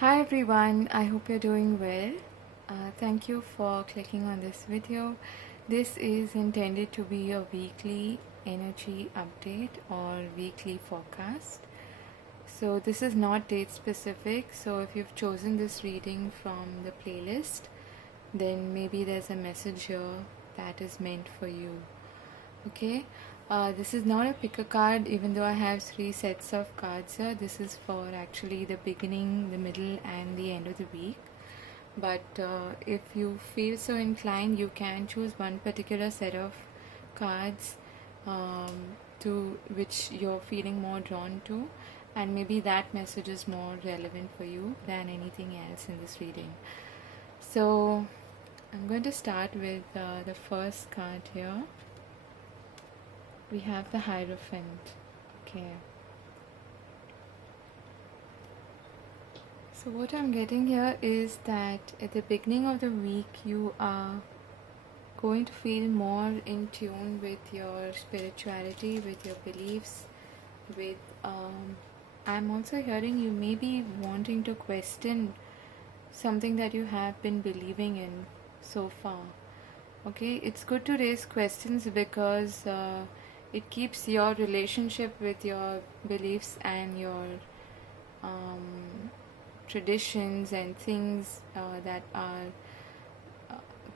Hi everyone, I hope you're doing well. Thank you for clicking on this video. This is intended to be a weekly energy update or weekly forecast. So this is not date specific. So if you've chosen this reading from the playlist, then maybe there's a message here that is meant for you. Okay, this is not a pick a card, even though I have three sets of cards here. This is for actually the beginning, the middle, and the end of the week. But if you feel so inclined, you can choose one particular set of cards to which you're feeling more drawn to, and maybe that message is more relevant for you than anything else in this reading. So I'm going to start with the first card here. We have the Hierophant. Okay. So what I'm getting here is that at the beginning of the week you are going to feel more in tune with your spirituality, with your beliefs, with I'm also hearing you may be wanting to question something that you have been believing in so far. Okay, it's good to raise questions because it keeps your relationship with your beliefs and your traditions and things that are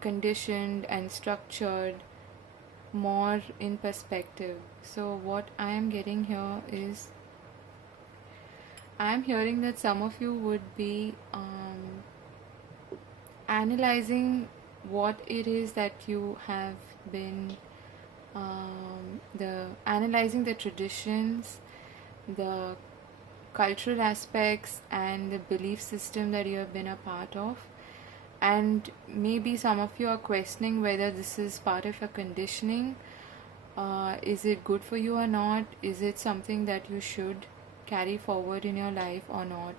conditioned and structured more in perspective. So what I am getting here is I am hearing that some of you would be analyzing what it is that you have been the analyzing the traditions, the cultural aspects, and the belief system that you have been a part of. And maybe some of you are questioning whether this is part of your conditioning. Is it good for you or not? Is it something that you should carry forward in your life or not?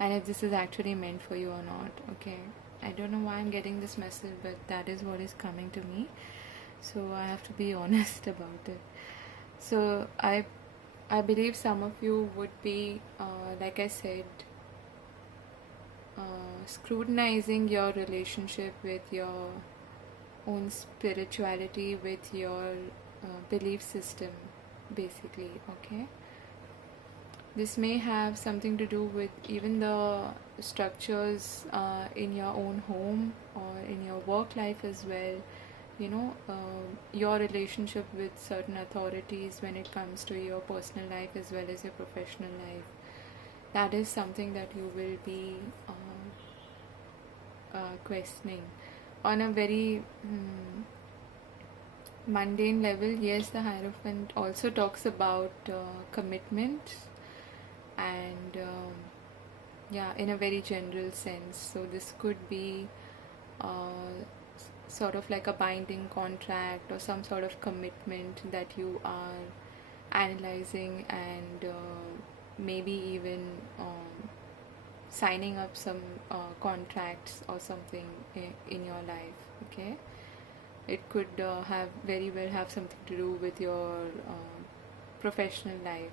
And if this is actually meant for you or not. Okay, I don't know why I'm getting this message, but that is what is coming to me. So I have to be honest about it. So I believe some of you would be, like I said, scrutinizing your relationship with your own spirituality, with your belief system, basically. Okay, this may have something to do with even the structures in your own home or in your work life as well. Your relationship with certain authorities when it comes to your personal life as well as your professional life. That is something that you will be questioning on a very mundane level. Yes, the Hierophant also talks about commitment and yeah, in a very general sense. So this could be sort of like a binding contract or some sort of commitment that you are analyzing and maybe even signing up some contracts or something in your life. Okay, it could have very well have something to do with your professional life.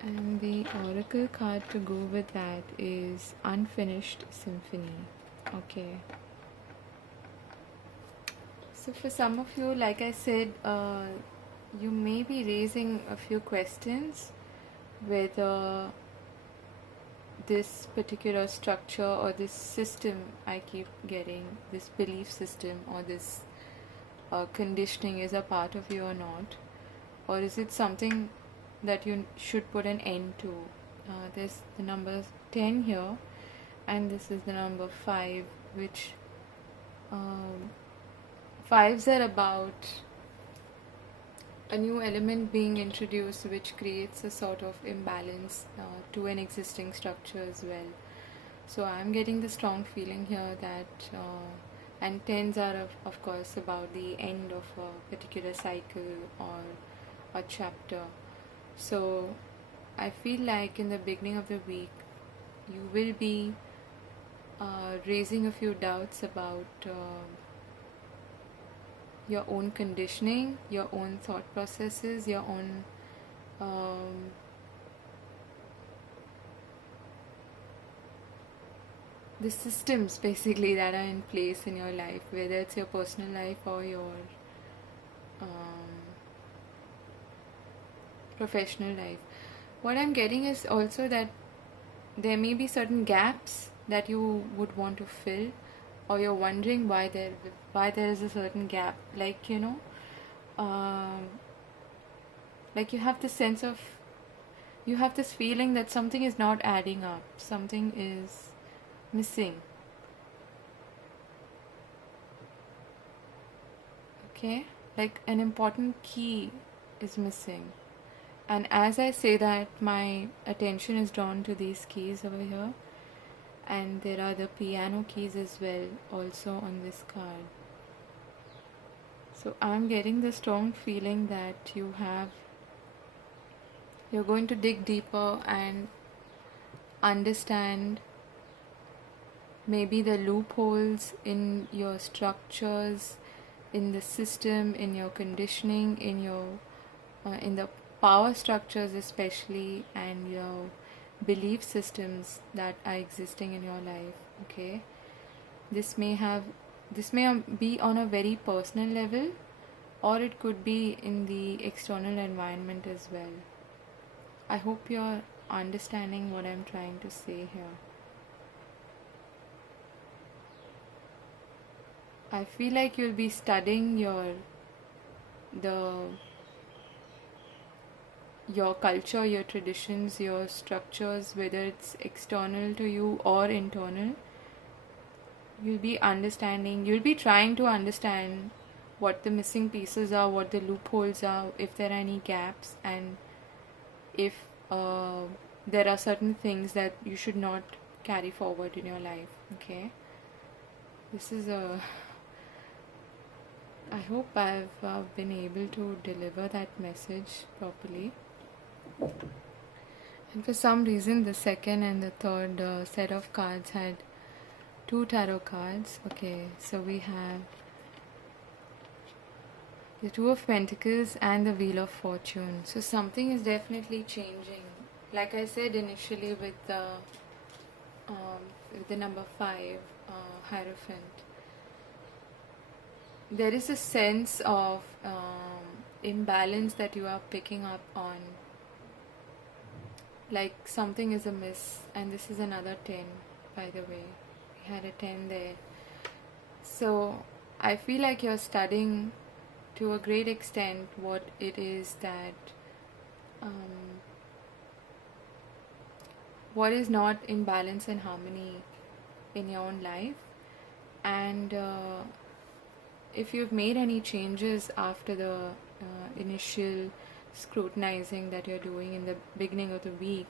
And the oracle card to go with that is Unfinished Symphony. Okay, so for some of you, like I said, you may be raising a few questions whether this particular structure or this system I keep getting, this belief system or this conditioning is a part of you or not, or is it something that you should put an end to. There's the number 10 here, and this is the number 5, which fives are about a new element being introduced which creates a sort of imbalance to an existing structure as well. So I'm getting the strong feeling here that and tens are of course about the end of a particular cycle or a chapter. So I feel like in the beginning of the week you will be raising a few doubts about your own conditioning, your own thought processes, your own the systems basically that are in place in your life, whether it's your personal life or your um, professional life. What I'm getting is also that there may be certain gaps that you would want to fill, or you're wondering why there is a certain gap. Like, um, like you have this feeling that something is not adding up, something is missing. Okay, like an important key is missing. And as I say that, my attention is drawn to these keys over here, and there are the piano keys as well, also on this card. So I'm getting the strong feeling that you're going to dig deeper and understand maybe the loopholes in your structures, in the system, in your conditioning, in the power structures especially, and your belief systems that are existing in your life. Okay, this may have this may be on a very personal level, or it could be in the external environment as well. I hope you're understanding what I'm trying to say here. I feel like you'll be studying the your culture, your traditions, your structures, whether it's external to you or internal. You'll be trying to understand what the missing pieces are, what the loopholes are, if there are any gaps, and if there are certain things that you should not carry forward in your life. Okay, this is a I hope I've been able to deliver that message properly. And for some reason, the second and the third set of cards had two tarot cards. Okay, so we have the Two of Pentacles and the Wheel of Fortune. So something is definitely changing. Like I said initially with the number 5, Hierophant, there is a sense of imbalance that you are picking up on. Like something is amiss, and this is another 10, by the way. We had a 10 there. So I feel like you're studying to a great extent what it is that what is not in balance and harmony in your own life, and if you've made any changes after the initial scrutinizing that you're doing in the beginning of the week,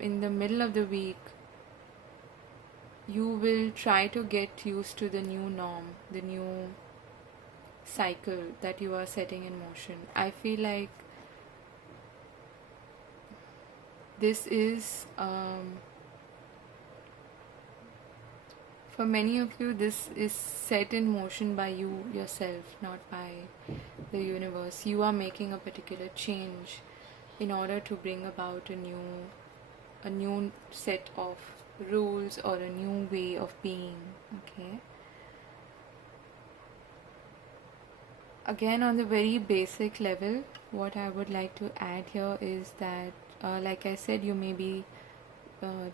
in the middle of the week you will try to get used to the new norm, the new cycle that you are setting in motion. I feel like this is for many of you, this is set in motion by you yourself, not by the universe. You are making a particular change in order to bring about a new set of rules or a new way of being. Okay, again, on the very basic level, what I would like to add here is that like I said, you may be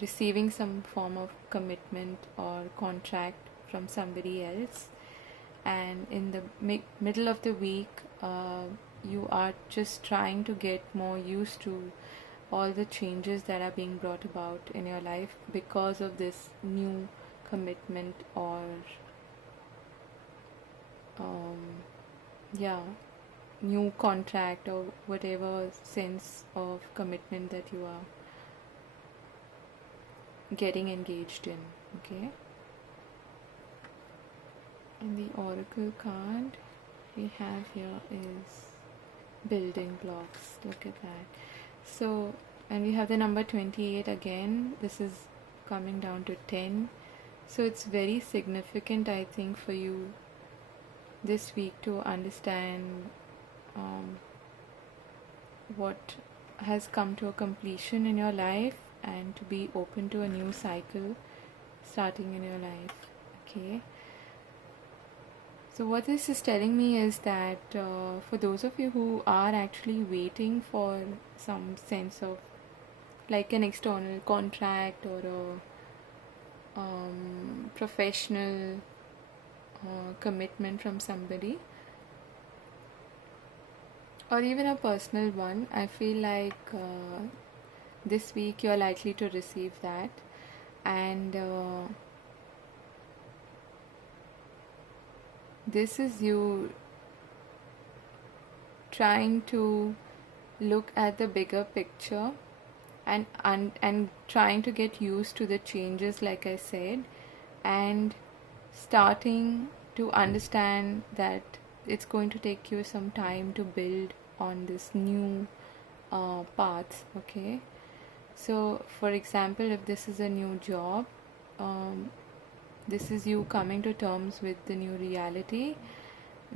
receiving some form of commitment or contract from somebody else, and in the middle of the week you are just trying to get more used to all the changes that are being brought about in your life because of this new commitment or yeah, new contract or whatever sense of commitment that you are getting engaged in. Okay, and the oracle card we have here is building blocks. Look at that. So, and we have the number 28 again. This is coming down to 10. So it's very significant, I think, for you this week to understand what has come to a completion in your life and to be open to a new cycle. starting in your life. Okay, so what this is telling me is that for those of you who are actually waiting for some sense of like an external contract or a professional commitment from somebody, or even a personal one, I feel like this week you're likely to receive that. And this is you trying to look at the bigger picture and trying to get used to the changes, like I said, and starting to understand that it's going to take you some time to build on this new path. Okay, so for example, if this is a new job, this is you coming to terms with the new reality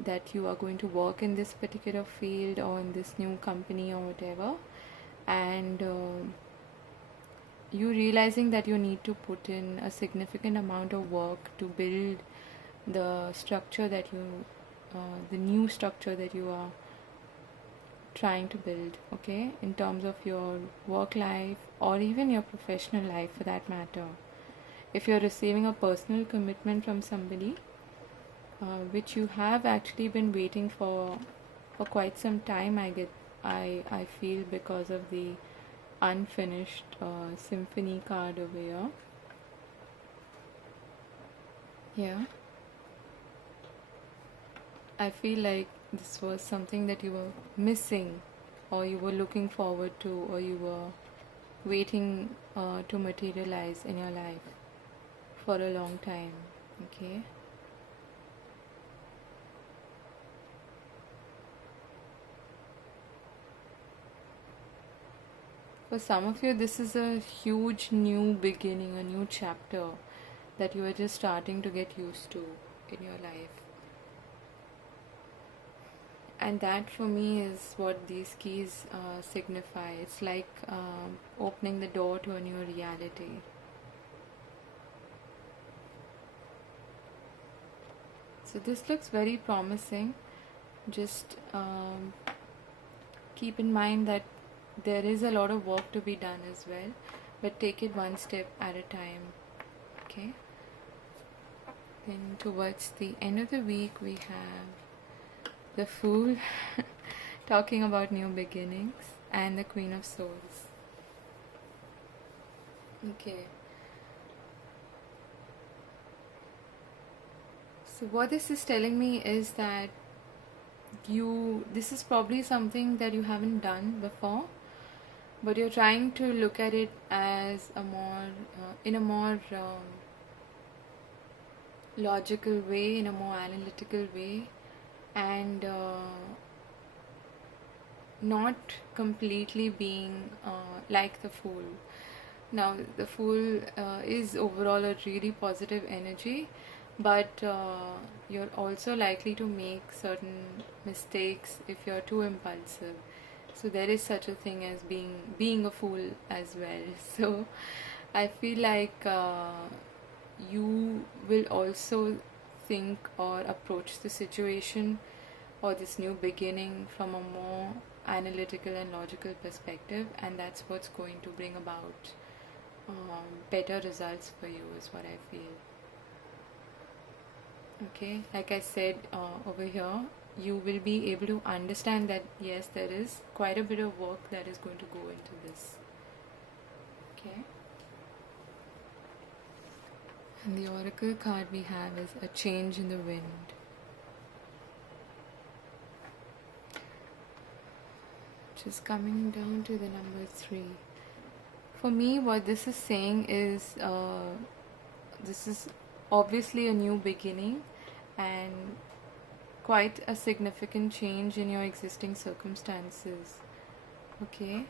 that you are going to work in this particular field or in this new company or whatever, and you realizing that you need to put in a significant amount of work to build the structure that you the new structure that you are trying to build, okay, in terms of your work life or even your professional life for that matter. If you're receiving a personal commitment from somebody, which you have actually been waiting for quite some time, I feel, because of the unfinished symphony card over here. Yeah, I feel like this was something that you were missing, or you were looking forward to, or you were waiting to materialize in your life for a long time. Okay. For some of you, this is a huge new beginning, a new chapter that you are just starting to get used to in your life. And that for me is what these keys signify. It's like opening the door to a new reality. So this looks very promising. Just keep in mind that there is a lot of work to be done as well, but take it one step at a time. Okay. Then towards the end of the week, we have the Fool talking about new beginnings, and the Queen of Swords. Okay. So what this is telling me is that this is probably something that you haven't done before, but you're trying to look at it as in a more logical way, in a more analytical way, and not completely being like the Fool. Now, the Fool is overall a really positive energy, but you're also likely to make certain mistakes if you're too impulsive. So there is such a thing as being a fool as well. So I feel like you will also think or approach the situation or this new beginning from a more analytical and logical perspective, and that's what's going to bring about better results for you, is what I feel. Okay, like I said over here, you will be able to understand that yes, there is quite a bit of work that is going to go into this. Okay. And the oracle card we have is a change in the wind. Which is coming down to the number 3. For me, what this is saying is this is obviously a new beginning and quite a significant change in your existing circumstances. Okay.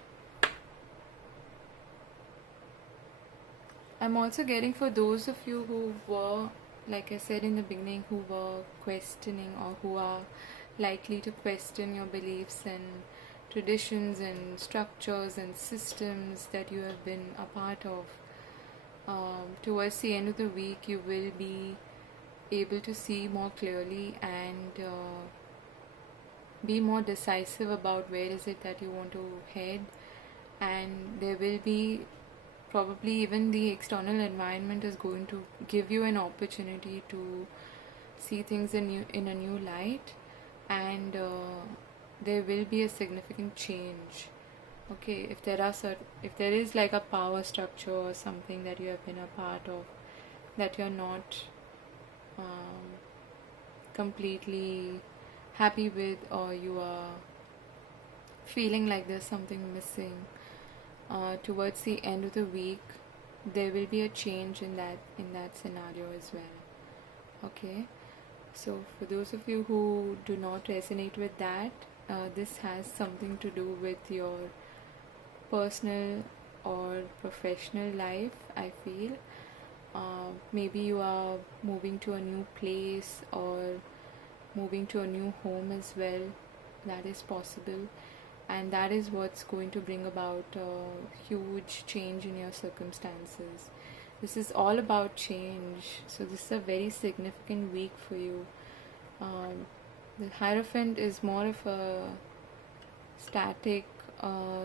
I'm also getting for those of you who were, like I said in the beginning, who were questioning or who are likely to question your beliefs and traditions and structures and systems that you have been a part of. Towards the end of the week, you will be able to see more clearly and be more decisive about where is it that you want to head. And there will be probably even the external environment is going to give you an opportunity to see things in a new light, and there will be a significant change. Okay, if there is like a power structure or something that you have been a part of that you're not um, completely happy with, or you are feeling like there's something missing, towards the end of the week there will be a change in that scenario as well. Okay, so for those of you who do not resonate with that, this has something to do with your personal or professional life, I feel. Maybe you are moving to a new place or moving to a new home as well. That is possible, and that is what's going to bring about a huge change in your circumstances. This is all about change, so this is a very significant week for you. The Hierophant is more of a static,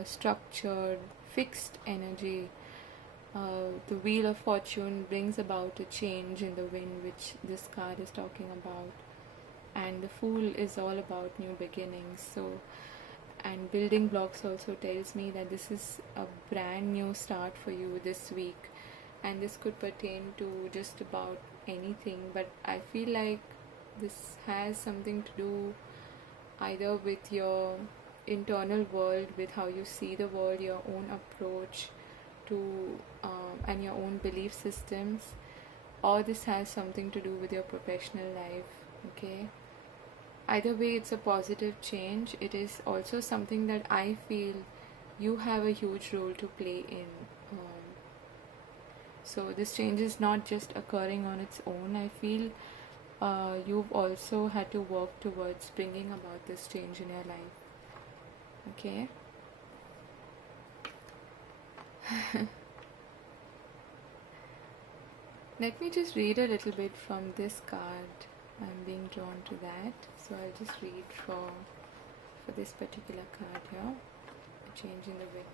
structured, fixed energy. The Wheel of Fortune brings about a change in the wind, which this card is talking about. And the Fool is all about new beginnings. So, and Building Blocks also tells me that this is a brand new start for you this week. And this could pertain to just about anything, but I feel like this has something to do either with your internal world, with how you see the world, your own approach to and your own belief systems, or this has something to do with your professional life. Okay, either way it's a positive change. It is also something that I feel you have a huge role to play in. So this change is not just occurring on its own. I feel you've also had to work towards bringing about this change in your life. Okay. Let me just read a little bit from this card. I'm being drawn to that, so I'll just read for this particular card here. A change in the wind.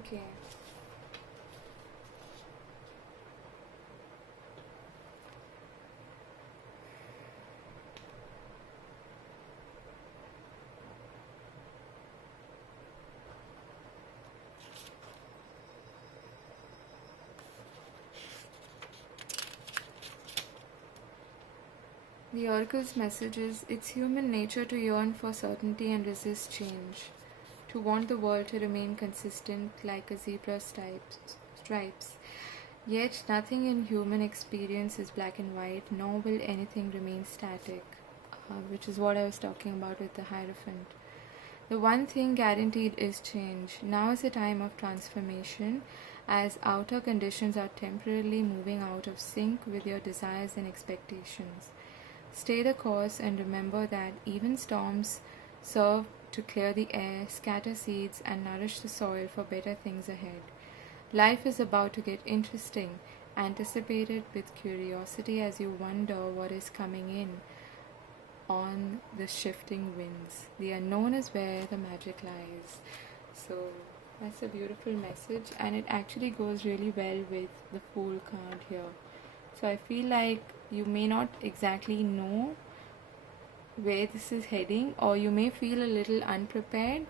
Okay. The Oracle's message is, it's human nature to yearn for certainty and resist change, to want the world to remain consistent like a zebra's stripes. Yet nothing in human experience is black and white, nor will anything remain static, which is what I was talking about with the Hierophant. The one thing guaranteed is change. Now is a time of transformation, as outer conditions are temporarily moving out of sync with your desires and expectations. Stay the course and remember that even storms serve to clear the air, scatter seeds, and nourish the soil for better things ahead. Life is about to get interesting. Anticipate it with curiosity as you wonder what is coming in on the shifting winds. The unknown is where the magic lies. So that's a beautiful message, and it actually goes really well with the Fool card here. So I feel like you may not exactly know where this is heading, or you may feel a little unprepared,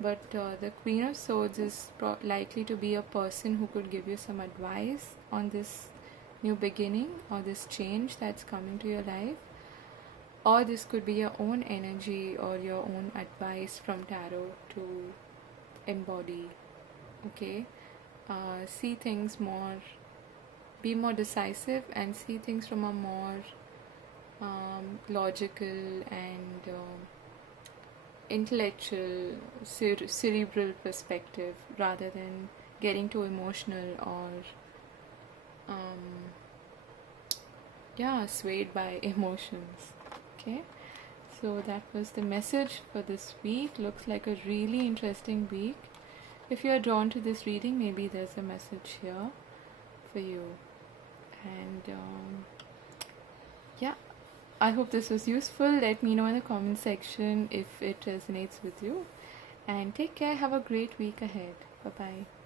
but the Queen of Swords is likely to be a person who could give you some advice on this new beginning or this change that's coming to your life. Or this could be your own energy or your own advice from tarot to embody. Okay, see things more, be more decisive, and see things from a more logical and intellectual, cerebral perspective rather than getting too emotional or um, yeah, swayed by emotions. Okay, so that was the message for this week. Looks like a really interesting week. If you're drawn to this reading, maybe there's a message here for you. And yeah, I hope this was useful. Let me know in the comment section if it resonates with you. And take care. Have a great week ahead. Bye bye.